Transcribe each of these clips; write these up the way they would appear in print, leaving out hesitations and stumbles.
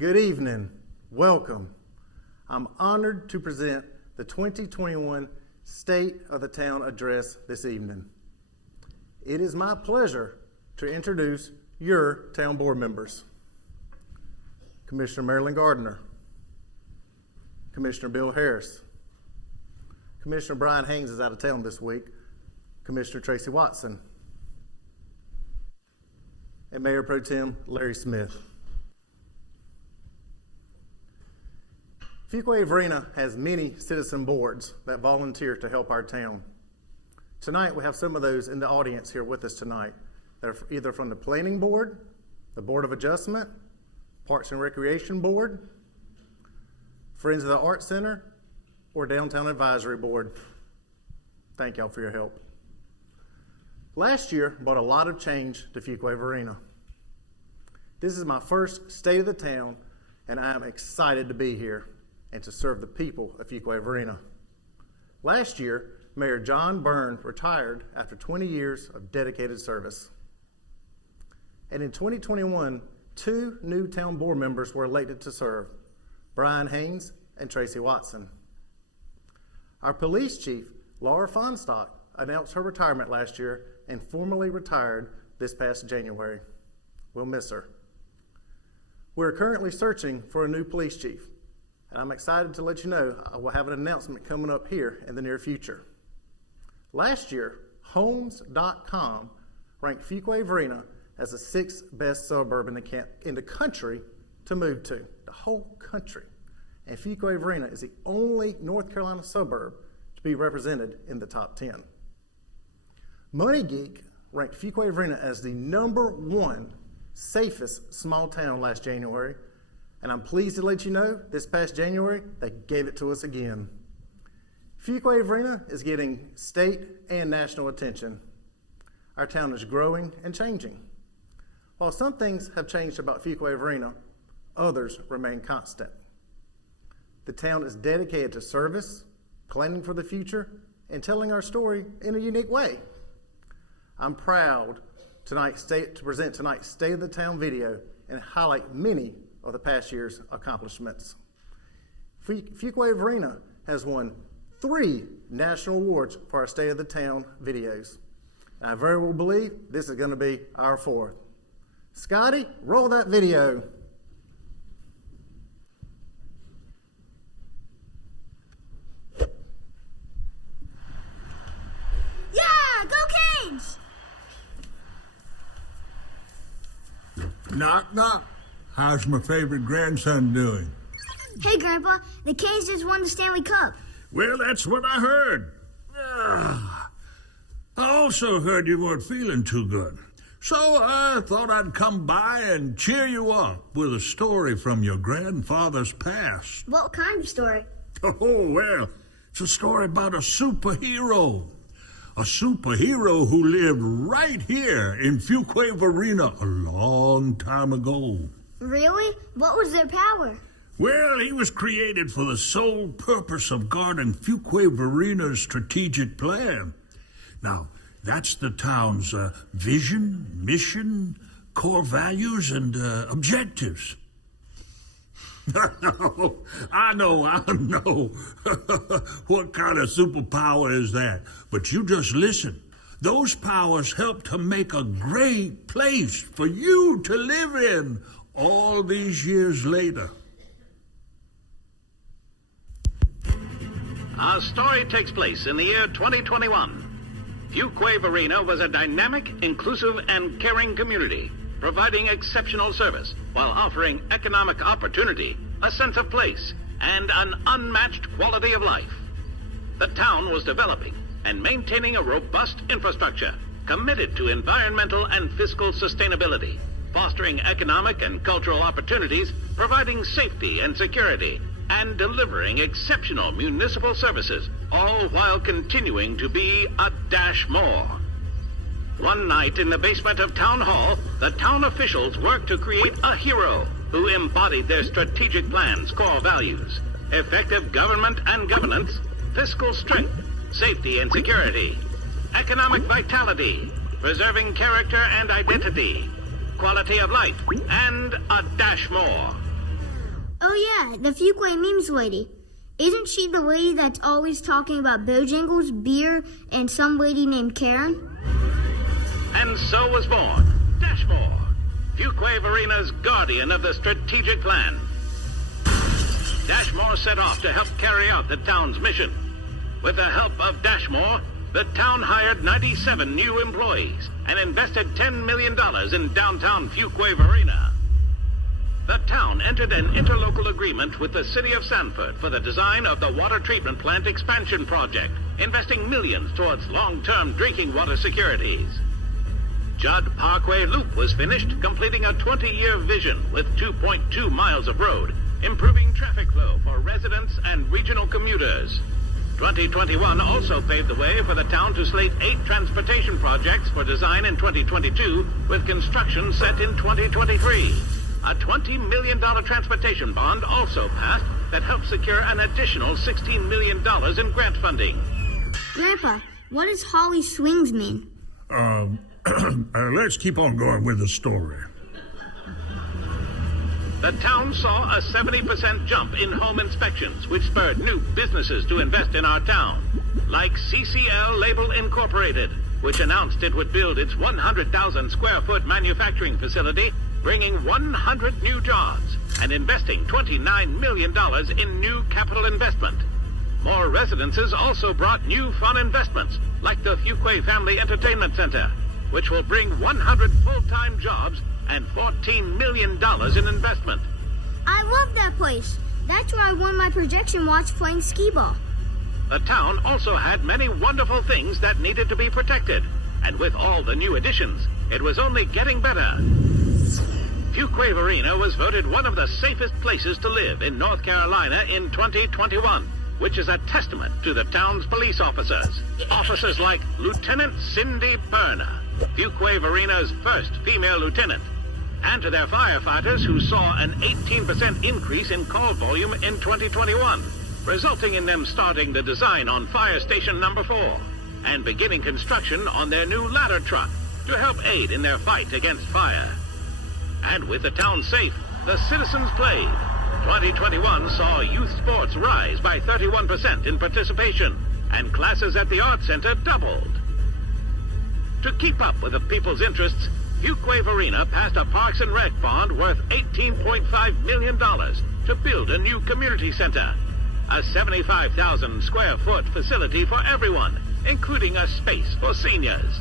Good evening. Welcome. I'm honored to present the 2021 State of the Town Address this evening. It is my pleasure to introduce your town board members. Commissioner Marilyn Gardner, Commissioner Bill Harris, Commissioner Brian Haynes is out of town this week, Commissioner Tracy Watson, and Mayor Pro Tem Larry Smith. Fuquay-Varina has many citizen boards that volunteer to help our town. Tonight, we have some of those in the audience here with us tonight. They're either from the Planning Board, the Board of Adjustment, Parks and Recreation Board, Friends of the Arts Center, or Downtown Advisory Board. Thank y'all for your help. Last year brought a lot of change to Fuquay-Varina. This is my first State of the Town, and I am excited to be here and to serve the people of Fuquay-Varina. Last year, Mayor John Byrne retired after 20 years of dedicated service. And in 2021, 2 new town board members were elected to serve, Brian Haynes and Tracy Watson. Our police chief, Laura Fonstock, announced her retirement last year and formally retired this past January. We'll miss her. We're currently searching for a new police chief, and I'm excited to let you know I will have an announcement coming up here in the near future. Last year, Homes.com ranked Fuquay-Varina as the 6th best suburb in the country to move to, the whole country. And Fuquay-Varina is the only North Carolina suburb to be represented in the top 10. Money Geek ranked Fuquay-Varina as the #1 safest small town last January, and I'm pleased to let you know this past January they gave it to us again. Fuquay-Varina is getting state and national attention. Our town is growing and changing. While some things have changed about Fuquay-Varina, others remain constant. The town is dedicated to service, planning for the future, and telling our story in a unique way. I'm proud to present tonight's State of the Town video and highlight many of the past year's accomplishments. Fuquay-Varina has won 3 national awards for our State of the Town videos. And I very well believe this is going to be our 4th. Scotty, roll that video. Yeah, go Canes! Knock, knock. How's my favorite grandson doing? Hey, Grandpa, the Canes just won the Stanley Cup. Well, that's what I heard. I also heard you weren't feeling too good. So I thought I'd come by and cheer you up with a story from your grandfather's past. What kind of story? Oh, well, it's a story about a superhero. A superhero who lived right here in Fuquay-Varina a long time ago. Really? What was their power? Well, he was created for the sole purpose of guarding Fuquay-Varina's strategic plan. Now, that's the town's vision, mission, core values, and objectives. I know. What kind of superpower is that? But you just listen. Those powers help to make a great place for you to live in all these years later. Our story takes place in the year 2021. Fuquay-Varina was a dynamic, inclusive, and caring community, providing exceptional service while offering economic opportunity, a sense of place, and an unmatched quality of life. The town was developing and maintaining a robust infrastructure committed to environmental and fiscal sustainability, fostering economic and cultural opportunities, providing safety and security, and delivering exceptional municipal services, all while continuing to be a dash more. One night in the basement of Town Hall, the town officials worked to create a hero who embodied their strategic plan's core values: effective government and governance, fiscal strength, safety and security, economic vitality, preserving character and identity, quality of life, and a dash more. Oh yeah, the Fuquay memes lady. Isn't she the lady that's always talking about Bojangles, beer, and some lady named Karen? And so was born Dashmore, Fuquay-Varina's guardian of the strategic plan. Dashmore set off to help carry out the town's mission. With the help of Dashmore, the town hired 97 new employees and invested $10 million in downtown Fuquay-Varina. The town entered an interlocal agreement with the city of Sanford for the design of the water treatment plant expansion project, investing millions towards long-term drinking water securities. Judd Parkway Loop was finished, completing a 20-year vision with 2.2 miles of road, improving traffic flow for residents and regional commuters. 2021 also paved the way for the town to slate 8 transportation projects for design in 2022, with construction set in 2023. A $20 million transportation bond also passed that helped secure an additional $16 million in grant funding. Grandpa, what does Holly Swings mean? Let's keep on going with the story. The town saw a 70% jump in home inspections, which spurred new businesses to invest in our town, like CCL Label Incorporated, which announced it would build its 100,000 square foot manufacturing facility, bringing 100 new jobs and investing $29 million in new capital investment. More residences also brought new fun investments, like the Fuquay Family Entertainment Center, which will bring 100 full-time jobs and $14 million in investment. I love that place. That's where I won my projection watch playing skee-ball. The town also had many wonderful things that needed to be protected, and with all the new additions, it was only getting better. Fuquay-Varina was voted one of the safest places to live in North Carolina in 2021, which is a testament to the town's police officers. Officers like Lieutenant Cindy Perna, Fuquay-Varina's first female lieutenant, and to their firefighters who saw an 18% increase in call volume in 2021, resulting in them starting the design on Fire Station Number 4 and beginning construction on their new ladder truck to help aid in their fight against fire. And with the town safe, the citizens played. 2021 saw youth sports rise by 31% in participation, and classes at the Art Center doubled. To keep up with the people's interests, Fuquay-Varina passed a Parks and Rec bond worth $18.5 million to build a new community center, a 75,000 square foot facility for everyone, including a space for seniors.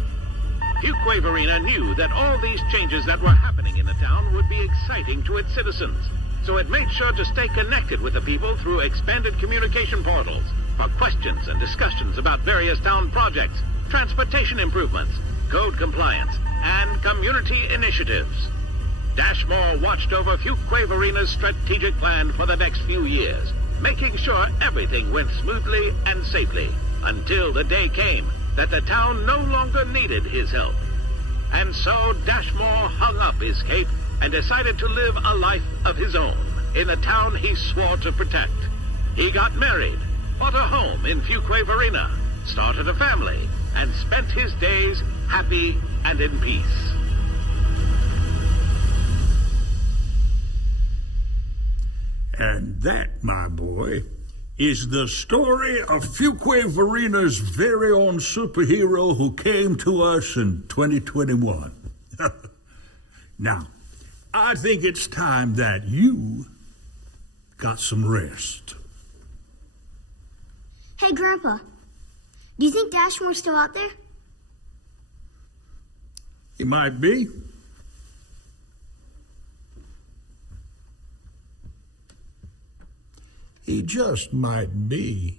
Fuquay-Varina knew that all these changes that were happening in the town would be exciting to its citizens, so it made sure to stay connected with the people through expanded communication portals for questions and discussions about various town projects, transportation improvements, code compliance, and community initiatives. Dashmore watched over Fuquay-Varina's strategic plan for the next few years, making sure everything went smoothly and safely, until the day came that the town no longer needed his help. And so Dashmore hung up his cape and decided to live a life of his own in the town he swore to protect. He got married, bought a home in Fuquay-Varina, started a family, and spent his days happy and in peace. And that, my boy, is the story of Fuquay-Varina's very own superhero who came to us in 2021. Now, I think it's time that you got some rest. Hey, Grandpa, do you think Dashmore's still out there? He might be. He just might be.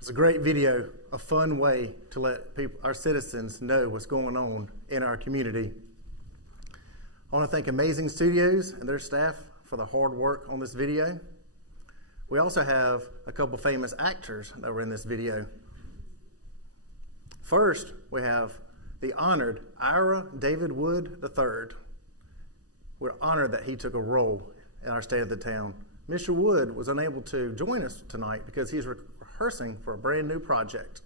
It's a great video, a fun way to let people, our citizens know what's going on in our community. I want to thank Amazing Studios and their staff for the hard work on this video. We also have a couple famous actors that were in this video. First, we have the honored Ira David Wood III. We're honored that he took a role in our State of the Town. Mr. Wood was unable to join us tonight because he's rehearsing for a brand new project.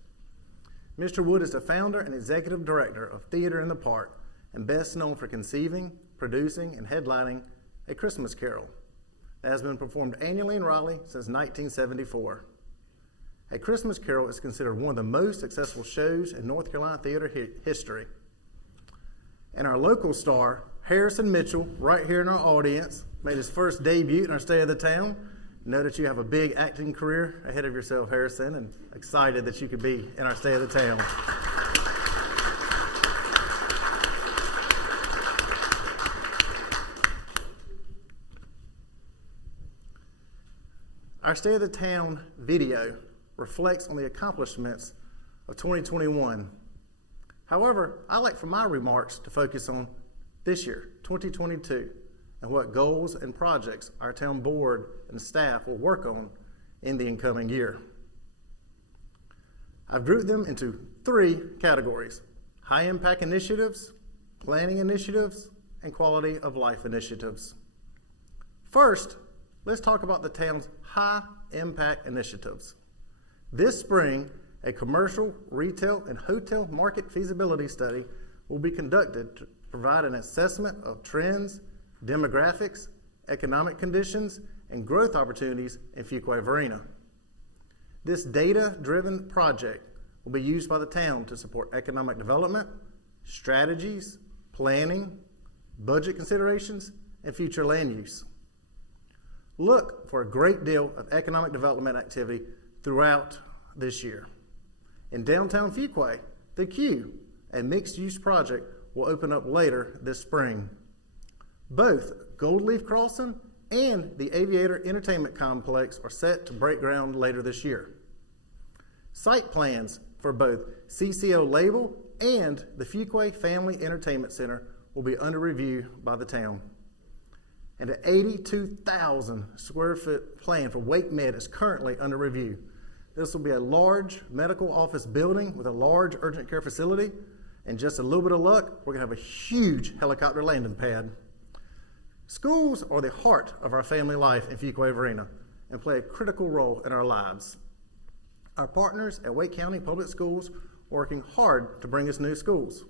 Mr. Wood is the founder and executive director of Theater in the Park and best known for conceiving, producing, and headlining A Christmas Carol that has been performed annually in Raleigh since 1974. A Christmas Carol is considered one of the most successful shows in North Carolina theater history. And our local star, Harrison Mitchell, right here in our audience, made his first debut in our State of the Town. Know that you have a big acting career ahead of yourself, Harrison, and excited that you could be in our State of the Town. Our State of the Town video reflects on the accomplishments of 2021. However, I'd like for my remarks to focus on this year, 2022, and what goals and projects our town board and staff will work on in the incoming year. I've grouped them into 3 categories: high impact initiatives, planning initiatives, and quality of life initiatives. First, let's talk about the town's high impact initiatives. This spring, a commercial, retail, and hotel market feasibility study will be conducted to provide an assessment of trends, demographics, economic conditions, and growth opportunities in Fuquay-Varina. This data-driven project will be used by the town to support economic development, strategies, planning, budget considerations, and future land use. Look for a great deal of economic development activity throughout this year. In downtown Fuquay, the Q, a mixed-use project, will open up later this spring. Both Gold Leaf Crossing and the Aviator Entertainment Complex are set to break ground later this year. Site plans for both CCO Label and the Fuquay Family Entertainment Center will be under review by the town. And an 82,000 square foot plan for Wake Med is currently under review. This will be a large medical office building with a large urgent care facility, and just a little bit of luck, we're gonna have a huge helicopter landing pad. Schools are the heart of our family life in Fuquay-Varina and play a critical role in our lives. Our partners at Wake County Public Schools are working hard to bring us new schools.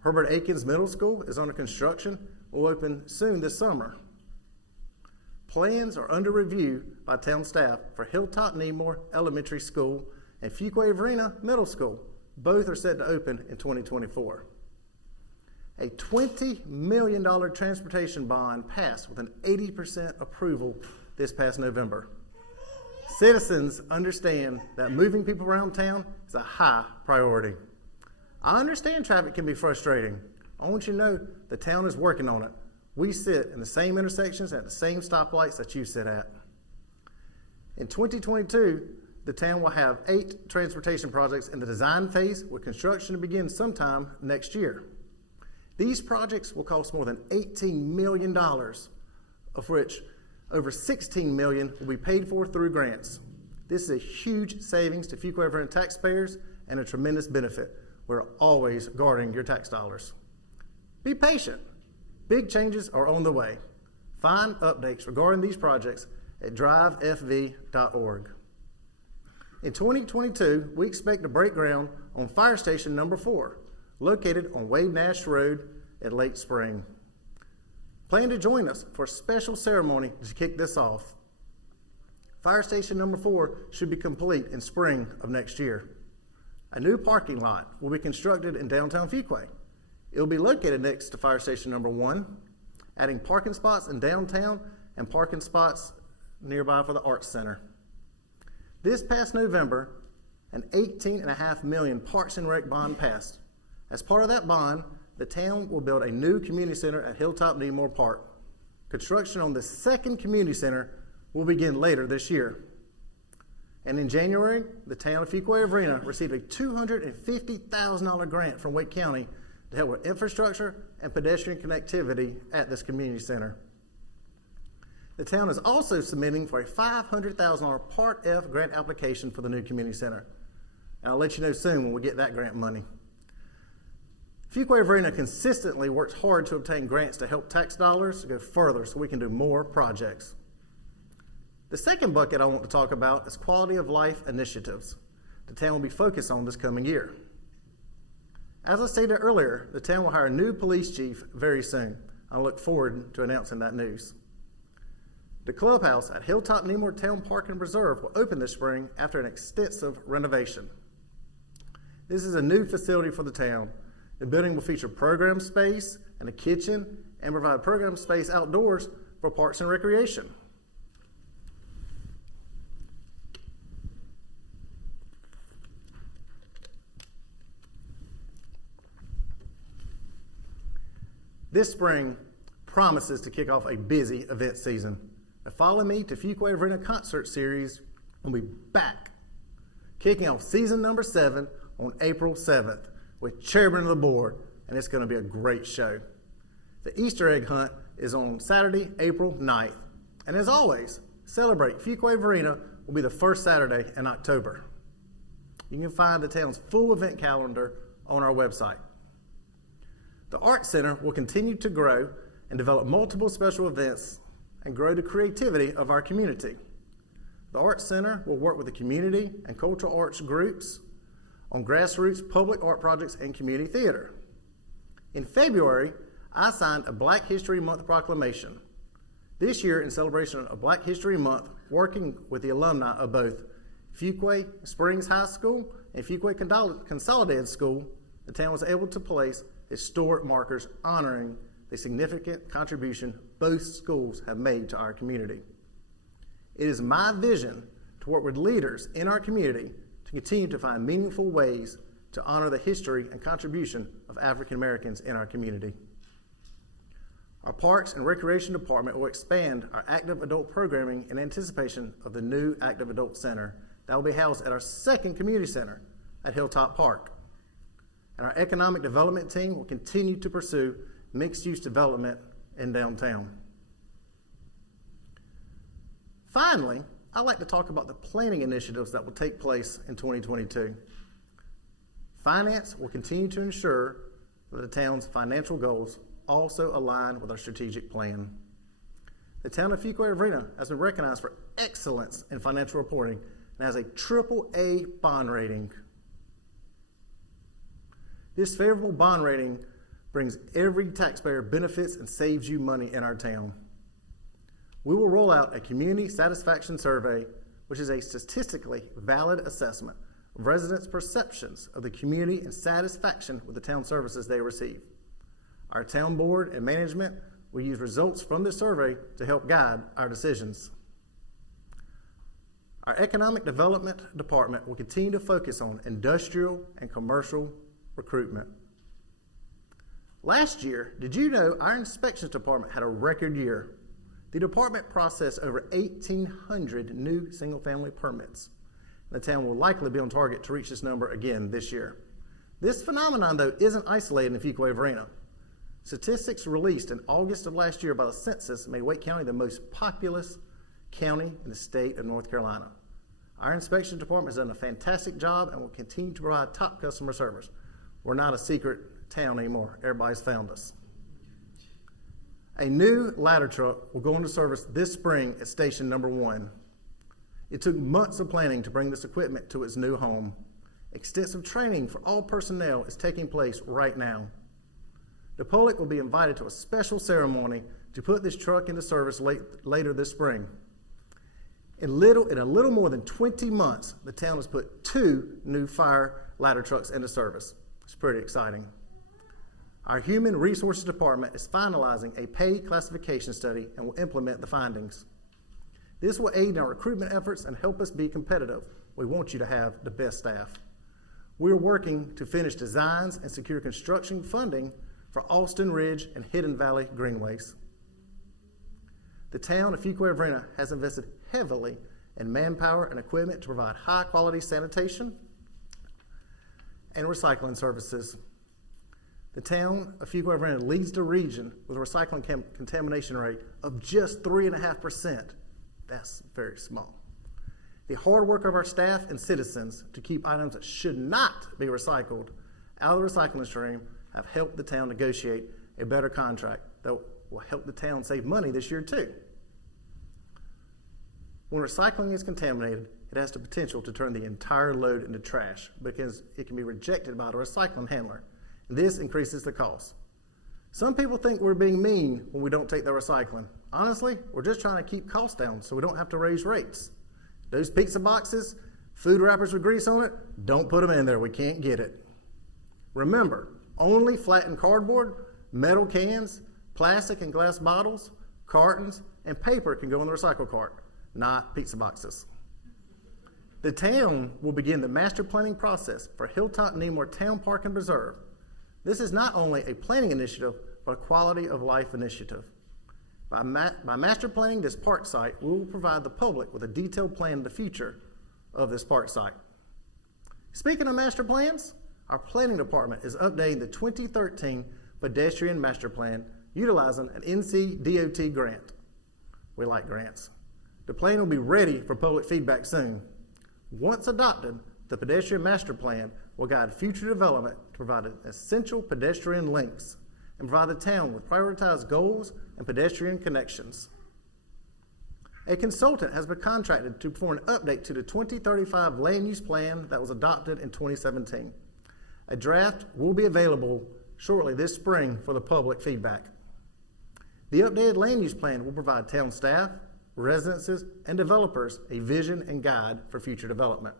Herbert Akins Middle School is under construction, will open soon this summer. Plans are under review by town staff for Hilltop Needmore Elementary School and Fuquay-Varina Middle School. Both are set to open in 2024. A $20 million transportation bond passed with an 80% approval this past November. Citizens understand that moving people around town is a high priority. I understand traffic can be frustrating. I want you to know the town is working on it. We sit in the same intersections at the same stoplights that you sit at. In 2022, the town will have 8 transportation projects in the design phase with construction to begin sometime next year. These projects will cost more than $18 million, of which over $16 million will be paid for through grants. This is a huge savings to Fuquay-Varina taxpayers and a tremendous benefit. We're always guarding your tax dollars. Be patient. Big changes are on the way. Find updates regarding these projects at drivefv.org. In 2022, we expect to break ground on Fire Station number 4, located on Wade Nash Road at late spring. Plan to join us for a special ceremony to kick this off. Fire Station number 4 should be complete in spring of next year. A new parking lot will be constructed in downtown Fuquay. It will be located next to Fire Station number 1, adding parking spots in downtown and parking spots nearby for the Arts Center. This past November, an $18.5 million Parks and Rec bond passed. As part of that bond, the town will build a new community center at Hilltop Needmore Park. Construction on the second community center will begin later this year. And in January, the town of Fuquay-Varina received a $250,000 grant from Wake County to help with infrastructure and pedestrian connectivity at this community center. The town is also submitting for a $500,000 Part F grant application for the new community center. And I'll let you know soon when we get that grant money. Fuquay-Varina consistently works hard to obtain grants to help tax dollars go further so we can do more projects. The second bucket I want to talk about is quality of life initiatives the town will be focused on this coming year. As I stated earlier, the town will hire a new police chief very soon. I look forward to announcing that news. The clubhouse at Hilltop Nemore Town Park and Reserve will open this spring after an extensive renovation. This is a new facility for the town. The building will feature program space and a kitchen and provide program space outdoors for parks and recreation. This spring promises to kick off a busy event season. The Follow Me to Fuquay-Varina concert series will be back, kicking off season number 7 on April 7th with chairman of the board, and it's going to be a great show. The Easter egg hunt is on Saturday, April 9th. And as always, Celebrate Fuquay-Varina will be the first Saturday in October. You can find the town's full event calendar on our website. The Arts Center will continue to grow and develop multiple special events and grow the creativity of our community. The Arts Center will work with the community and cultural arts groups on grassroots public art projects and community theater. In February, I signed a Black History Month proclamation. This year, in celebration of Black History Month, working with the alumni of both Fuquay Springs High School and Fuquay Consolidated School, the town was able to place historic markers honoring the significant contribution both schools have made to our community. It is my vision to work with leaders in our community to continue to find meaningful ways to honor the history and contribution of African Americans in our community. Our Parks and Recreation Department will expand our active adult programming in anticipation of the new Active Adult Center that will be housed at our second community center at Hilltop Park. And our economic development team will continue to pursue mixed-use development in downtown. Finally, I'd like to talk about the planning initiatives that will take place in 2022. Finance will continue to ensure that the town's financial goals also align with our strategic plan. The town of Fuquay-Varina has been recognized for excellence in financial reporting and has a AAA bond rating. This favorable bond rating brings every taxpayer benefits and saves you money in our town. We will roll out a community satisfaction survey, which is a statistically valid assessment of residents' perceptions of the community and satisfaction with the town services they receive. Our town board and management will use results from this survey to help guide our decisions. Our economic development department will continue to focus on industrial and commercial recruitment. Last year, did you know our inspections department had a record year? The department processed over 1,800 new single-family permits. The town will likely be on target to reach this number again this year. This phenomenon, though, isn't isolated in Fuquay-Varina. Statistics released in August of last year by the census made Wake County the most populous county in the state of North Carolina. Our inspection department has done a fantastic job and will continue to provide top customer service. We're not a secret town anymore. Everybody's found us. A new ladder truck will go into service this spring at station number 1. It took months of planning to bring this equipment to its new home. Extensive training for all personnel is taking place right now. The public will be invited to a special ceremony to put this truck into service later this spring. In a little more than 20 months, the town has put 2 new fire ladder trucks into service. It's pretty exciting. Our Human Resources Department is finalizing a pay classification study and will implement the findings. This will aid in our recruitment efforts and help us be competitive. We want you to have the best staff. We are working to finish designs and secure construction funding for Alston Ridge and Hidden Valley Greenways. The town of Fuquay-Varina has invested heavily in manpower and equipment to provide high-quality sanitation and recycling services. The town of Fuquay-Varina leads the region with a recycling contamination rate of just 3.5%. That's very small. The hard work of our staff and citizens to keep items that should not be recycled out of the recycling stream have helped the town negotiate a better contract that will help the town save money this year too. When recycling is contaminated, it has the potential to turn the entire load into trash because it can be rejected by the recycling handler. This increases the cost. Some people think we're being mean when we don't take their recycling. Honestly, we're just trying to keep costs down so we don't have to raise rates. Those pizza boxes, food wrappers with grease on it, don't put them in there. We can't get it. Remember, only flattened cardboard, metal cans, plastic and glass bottles, cartons, and paper can go in the recycle cart, not pizza boxes. The town will begin the master planning process for Hilltop Needmore Town Park and Preserve. This is not only a planning initiative, but a quality of life initiative. By master planning this park site, we will provide the public with a detailed plan of the future of this park site. Speaking of master plans, our planning department is updating the 2013 pedestrian master plan utilizing an NCDOT grant. We like grants. The plan will be ready for public feedback soon. Once adopted, the pedestrian master plan will guide future development to provide essential pedestrian links and provide the town with prioritized goals and pedestrian connections. A consultant has been contracted to perform an update to the 2035 land use plan that was adopted in 2017. A draft will be available shortly this spring for the public feedback. The updated land use plan will provide town staff, residences, and developers a vision and guide for future development.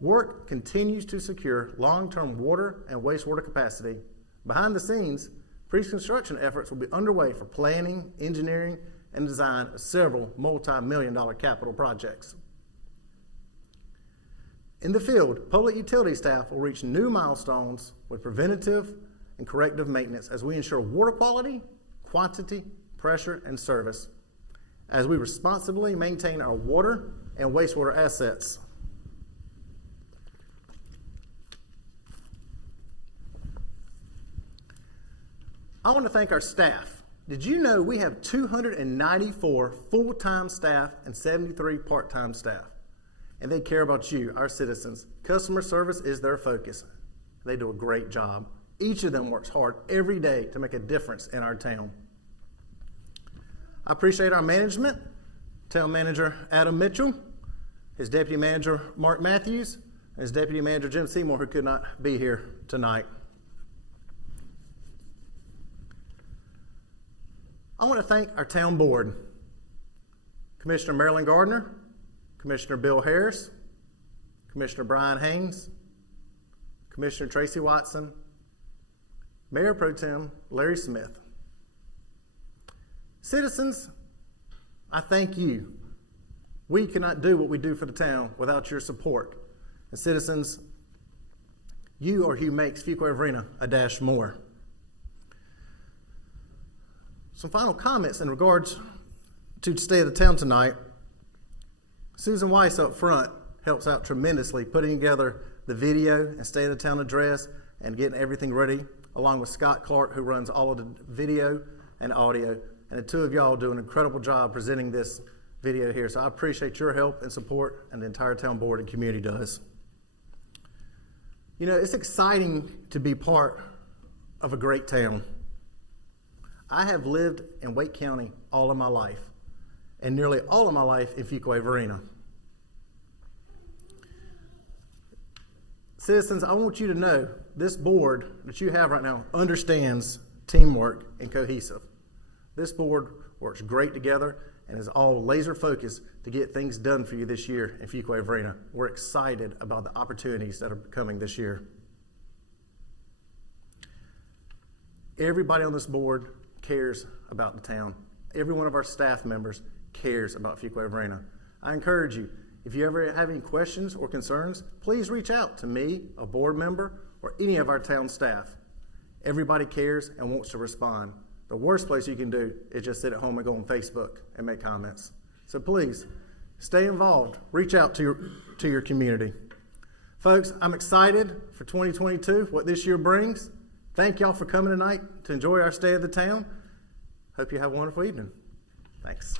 Work continues to secure long-term water and wastewater capacity. Behind the scenes, pre-construction efforts will be underway for planning, engineering, and design of several multi-million-dollar capital projects. In the field, public utility staff will reach new milestones with preventative and corrective maintenance as we ensure water quality, quantity, pressure, and service as we responsibly maintain our water and wastewater assets. I want to thank our staff. Did you know we have 294 full-time staff and 73 part-time staff? And they care about you, our citizens. Customer service is their focus. They do a great job. Each of them works hard every day to make a difference in our town. I appreciate our management, Town Manager Adam Mitchell, his Deputy Manager Mark Matthews, and his Deputy Manager Jim Seymour, who could not be here tonight. I want to thank our town board, Commissioner Marilyn Gardner, Commissioner Bill Harris, Commissioner Brian Haynes, Commissioner Tracy Watson, Mayor Pro Tem Larry Smith. Citizens, I thank you. We cannot do what we do for the town without your support. And citizens, you are who makes Fuquay-Varina a Dashmore. Some final comments in regards to State of the Town tonight. Susan Weiss up front helps out tremendously putting together the video and State of the Town address and getting everything ready, along with Scott Clark, who runs all of the video and audio. And the two of y'all do an incredible job presenting this video here. So I appreciate your help and support, and the entire town board and community does. You know, it's exciting to be part of a great town. I have lived in Wake County all of my life, and nearly all of my life in Fuquay-Varina. Citizens, I want you to know this board that you have right now understands teamwork and cohesive. This board works great together and is all laser focused to get things done for you this year in Fuquay-Varina. We're excited about the opportunities that are coming this year. Everybody on this board cares about the town. Every one of our staff members cares about Fuquay-Varina. I encourage you, if you ever have any questions or concerns, please reach out to me, a board member, or any of our town staff. Everybody cares and wants to respond. The worst place you can do is just sit at home and go on Facebook and make comments. So please, stay involved. Reach out to your community. Folks, I'm excited for 2022, what this year brings. Thank y'all for coming tonight to enjoy our stay of the town. Hope you have a wonderful evening. Thanks.